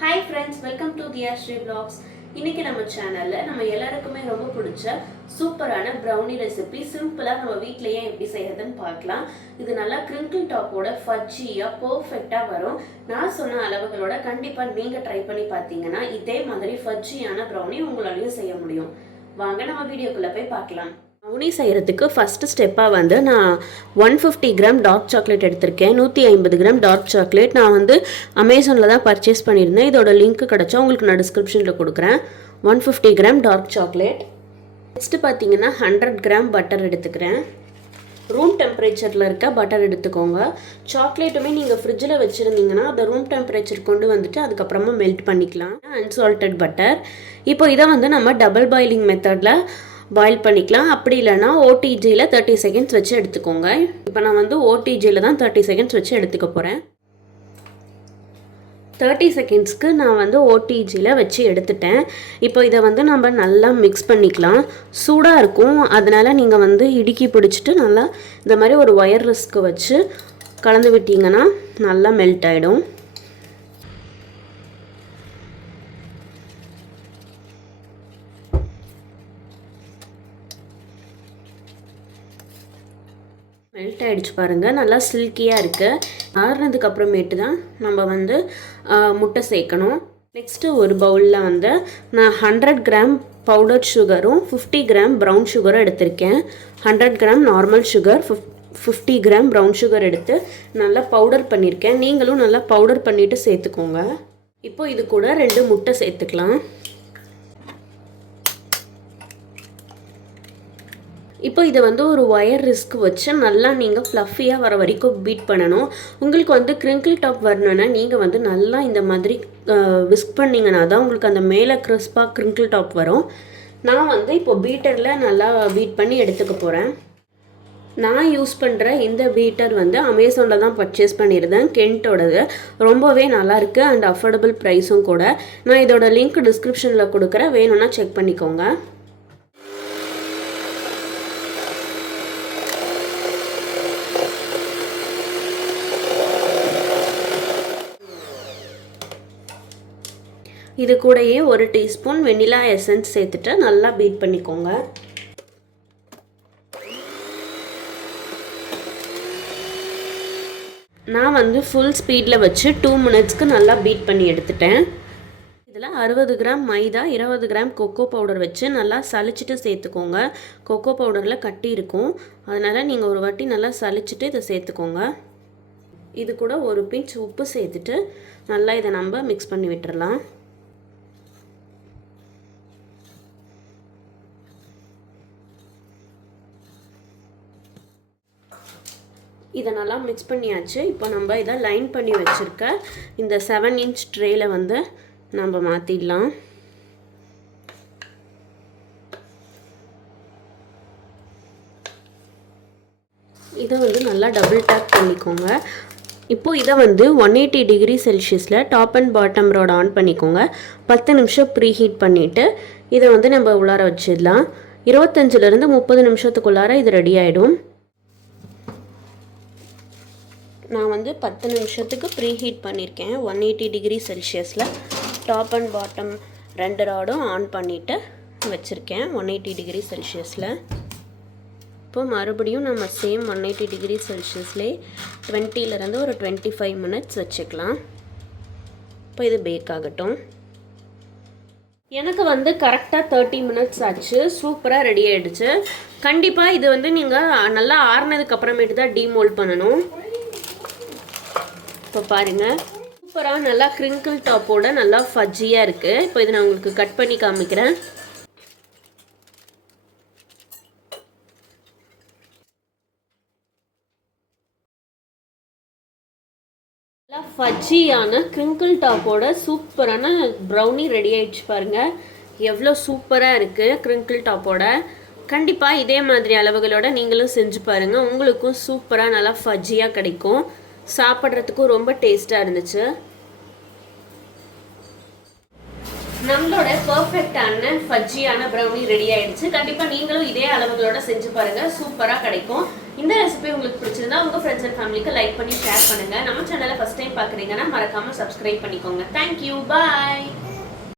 Hi friends, welcome to Diya Shri Vlogs. இன்னைக்கு நம்ம சேனல்ல நம்ம எல்லாருக்குமே ரொம்ப பிடிச்ச சூப்பரான ப்ரௌனி ரெசிபி சிம்பிளா நம்ம வீட்லயே எப்படி செய்யறதுன்னு பார்க்கலாம். இது நல்லா கிரிங்கிள் டாப்போட ஃபஜ்ஜியா பெர்ஃபெக்ட்டா வரும். நான் சொன்ன அளவுகளோட கண்டிப்பா நீங்க ட்ரை பண்ணி பார்த்தீங்கன்னா இதே மாதிரி ஃபஜ்ஜியான ப்ரௌனி உங்களாலயும் செய்ய முடியும். வாங்க நம்ம வீடியோக்குள்ள போய் பார்க்கலாம். ப்ரௌனி செய்கிறதுக்கு ஃபஸ்ட்டு ஸ்டெப்பாக வந்து நான் 150 கிராம் டார்க் சாக்லேட் எடுத்திருக்கேன். 150 கிராம் டார்க் சாக்லேட் நான் வந்து அமேசானில் தான் பர்ச்சேஸ் பண்ணியிருந்தேன். இதோட லிங்க் கிடச்சா உங்களுக்கு நான் டிஸ்கிரிப்ஷனில் கொடுக்குறேன். 150 கிராம் டார்க் சாக்லேட். நெக்ஸ்ட்டு பார்த்தீங்கன்னா 100 கிராம் பட்டர் எடுத்துக்கிறேன். ரூம் டெம்பரேச்சரில் இருக்க பட்டர் எடுத்துக்கோங்க. சாக்லேட்டுமே நீங்கள் ஃப்ரிட்ஜில் வச்சுருந்தீங்கன்னா அதை ரூம் டெம்பரேச்சர் கொண்டு வந்துட்டு அதுக்கப்புறமா மெல்ட் பண்ணிக்கலாம். Unsalted butter. இப்போ இதை வந்து நம்ம டபுள் பாயிலிங் மெத்தடில் பாயில் பண்ணிக்கலாம். அப்படி இல்லைனா ஓடிஜியில் 30 செகண்ட்ஸ் வச்சு எடுத்துக்கோங்க. இப்போ நான் வந்து ஓடிஜியில் தான் 30 செகண்ட்ஸ் வச்சு எடுத்துக்க போகிறேன். 30 செகண்ட்ஸ்க்கு நான் வந்து ஓடிஜியில் வச்சு எடுத்துட்டேன். இப்போ இதை வந்து நம்ம நல்லா மிக்ஸ் பண்ணிக்கலாம். சூடாக இருக்கும், அதனால் நீங்கள் வந்து இடுக்கி பிடிச்சிட்டு நல்லா இந்த மாதிரி ஒரு ஒயர் ரிஸ்க்கு வச்சு கலந்து விட்டிங்கன்னா நல்லா மெல்ட் ஆகிடும். மெல்ட் ஆகிடுச்சு பாருங்கள், நல்லா சில்கியாக இருக்குது. ஆறுனதுக்கு அப்புறமேட்டு தான் நம்ம வந்து முட்டை சேர்க்கணும். நெக்ஸ்ட்டு ஒரு பவுலில் வந்து நான் 100 கிராம் பவுடர் சுகரும் 50 கிராம் ப்ரௌன் சுகரும் எடுத்திருக்கேன். 100 gram normal sugar, 50 gram brown sugar எடுத்து நல்லா பவுடர் பண்ணியிருக்கேன். நீங்களும் நல்லா பவுடர் பண்ணிவிட்டு சேர்த்துக்கோங்க. இப்போ இது கூட 2 முட்டை சேர்த்துக்கலாம். இப்போ இதை வந்து ஒரு ஒயர் ரிஸ்க் வச்சு நல்லா நீங்கள் ஃப்ளஃபியாக வர வரைக்கும் பீட் பண்ணணும். உங்களுக்கு வந்து கிரிங்கிள் டாப் வரணுன்னா நீங்கள் வந்து நல்லா இந்த மாதிரி விஸ்க் பண்ணிங்கன்னா தான் உங்களுக்கு அந்த மேலே கிறிஸ்பாக கிரிங்கிள் டாப் வரும். நான் வந்து இப்போ பீட்டரில் நல்லா பீட் பண்ணி எடுத்துக்க போகிறேன். நான் யூஸ் பண்ணுற இந்த பீட்டர் வந்து அமேசானில் தான் பர்ச்சேஸ் பண்ணியிருந்தேன். கென்ட்டோடது ரொம்பவே நல்லாயிருக்கு அண்ட் அஃபோர்டபுள் ப்ரைஸும் கூட. நான் இதோட லிங்க் டிஸ்கிரிப்ஷனில் கொடுக்குறேன், வேணும்னா செக் பண்ணிக்கோங்க. இது கூடயே 1 டீஸ்பூன் வெனிலா எசன்ஸ் சேர்த்துட்டு நல்லா பீட் பண்ணிக்கோங்க. நான் வந்து ஃபுல் ஸ்பீடில் வச்சு 2 மினிட்ஸ்க்கு நல்லா பீட் பண்ணி எடுத்துட்டேன். இதில் 60 கிராம் மைதா, 20 கிராம் கொக்கோ பவுடர் வச்சு நல்லா சலிச்சிட்டு சேர்த்துக்கோங்க. கொக்கோ பவுடரில் கட்டி இருக்கும், அதனால் நீங்கள் ஒரு வாட்டி நல்லா சலிச்சிட்டு இதை சேர்த்துக்கோங்க. இது கூட ஒரு பிஞ்ச் உப்பு சேர்த்துட்டு நல்லா இதை நம்ம மிக்ஸ் பண்ணி விட்டுறலாம். இதை நல்லா மிக்ஸ் பண்ணியாச்சு. இப்போ நம்ம இதை லைன் பண்ணி வச்சுருக்க இந்த 7 இன்ச் ட்ரேயில் வந்து நம்ம மாற்றிடலாம். இதை வந்து நல்லா டபுள் டேப் பண்ணிக்கோங்க. இப்போது இதை வந்து 180 டிகிரி செல்சியஸில் top and bottom road on பண்ணிக்கோங்க. 10 நிமிஷம் ப்ரீ ஹீட் பண்ணிவிட்டு இதை வந்து நம்ம உள்ளார வச்சிடலாம். 25லேருந்து 30 நிமிஷத்துக்குள்ளார இது ரெடி ஆகிடும். நான் வந்து 10 நிமிஷத்துக்கு ப்ரீ ஹீட் பண்ணியிருக்கேன். 180 டிகிரி செல்சியஸில் டாப் அண்ட் பாட்டம் 2 ராடும் ஆன் பண்ணிவிட்டு வச்சுருக்கேன் 180 டிகிரி செல்சியஸில். இப்போ மறுபடியும் நம்ம சேம் 180 டிகிரி செல்சியஸ்லேயே 20லேருந்து ஒரு 25 மினிட்ஸ் வச்சுக்கலாம். இப்போ இது பேக் ஆகட்டும். எனக்கு வந்து கரெக்டாக 30 மினிட்ஸ் ஆச்சு. சூப்பராக ரெடி ஆகிடுச்சு. கண்டிப்பாக இது வந்து நீங்கள் நல்லா ஆறுனதுக்கு அப்புறமேட்டு தான் டீமோல்ட் பண்ணணும். இப்போ பாருங்கள், சூப்பராக நல்லா கிரிங்கிள் டாப்போட நல்லா ஃபஜ்ஜியாக இருக்குது. இப்போ இதை நான் உங்களுக்கு கட் பண்ணி காமிக்கிறேன். நல்லா ஃபஜ்ஜியான கிரிங்கிள் டாப்போட சூப்பரான ப்ரௌனி ரெடி ஆகிடுச்சு பாருங்கள். எவ்வளோ சூப்பராக இருக்குது கிரிங்கிள் டாப்போட. கண்டிப்பாக இதே மாதிரி அளவுகளோட நீங்களும் செஞ்சு பாருங்கள். உங்களுக்கும் சூப்பராக நல்லா ஃபஜ்ஜியாக கிடைக்கும். சாப்பிட்றதுக்கும் ரொம்ப டேஸ்ட்டாக இருந்துச்சு. நம்மளோட பர்ஃபெக்டான ஃபஜ்ஜியான ப்ரௌனி ரெடி ஆயிடுச்சு. கண்டிப்பாக நீங்களும் இதே அளவுகளோட செஞ்சு பாருங்கள், சூப்பராக கிடைக்கும். இந்த ரெசிபி உங்களுக்கு பிடிச்சிருந்தா உங்கள் ஃப்ரெண்ட்ஸ் அண்ட் ஃபேமிலிக்கு லைக் பண்ணி ஷேர் பண்ணுங்கள். நம்ம சேனலை ஃபஸ்ட் டைம் பார்க்குறீங்கன்னா மறக்காமல் சப்ஸ்கிரைப் பண்ணிக்கோங்க. தேங்க்யூ, பாய்.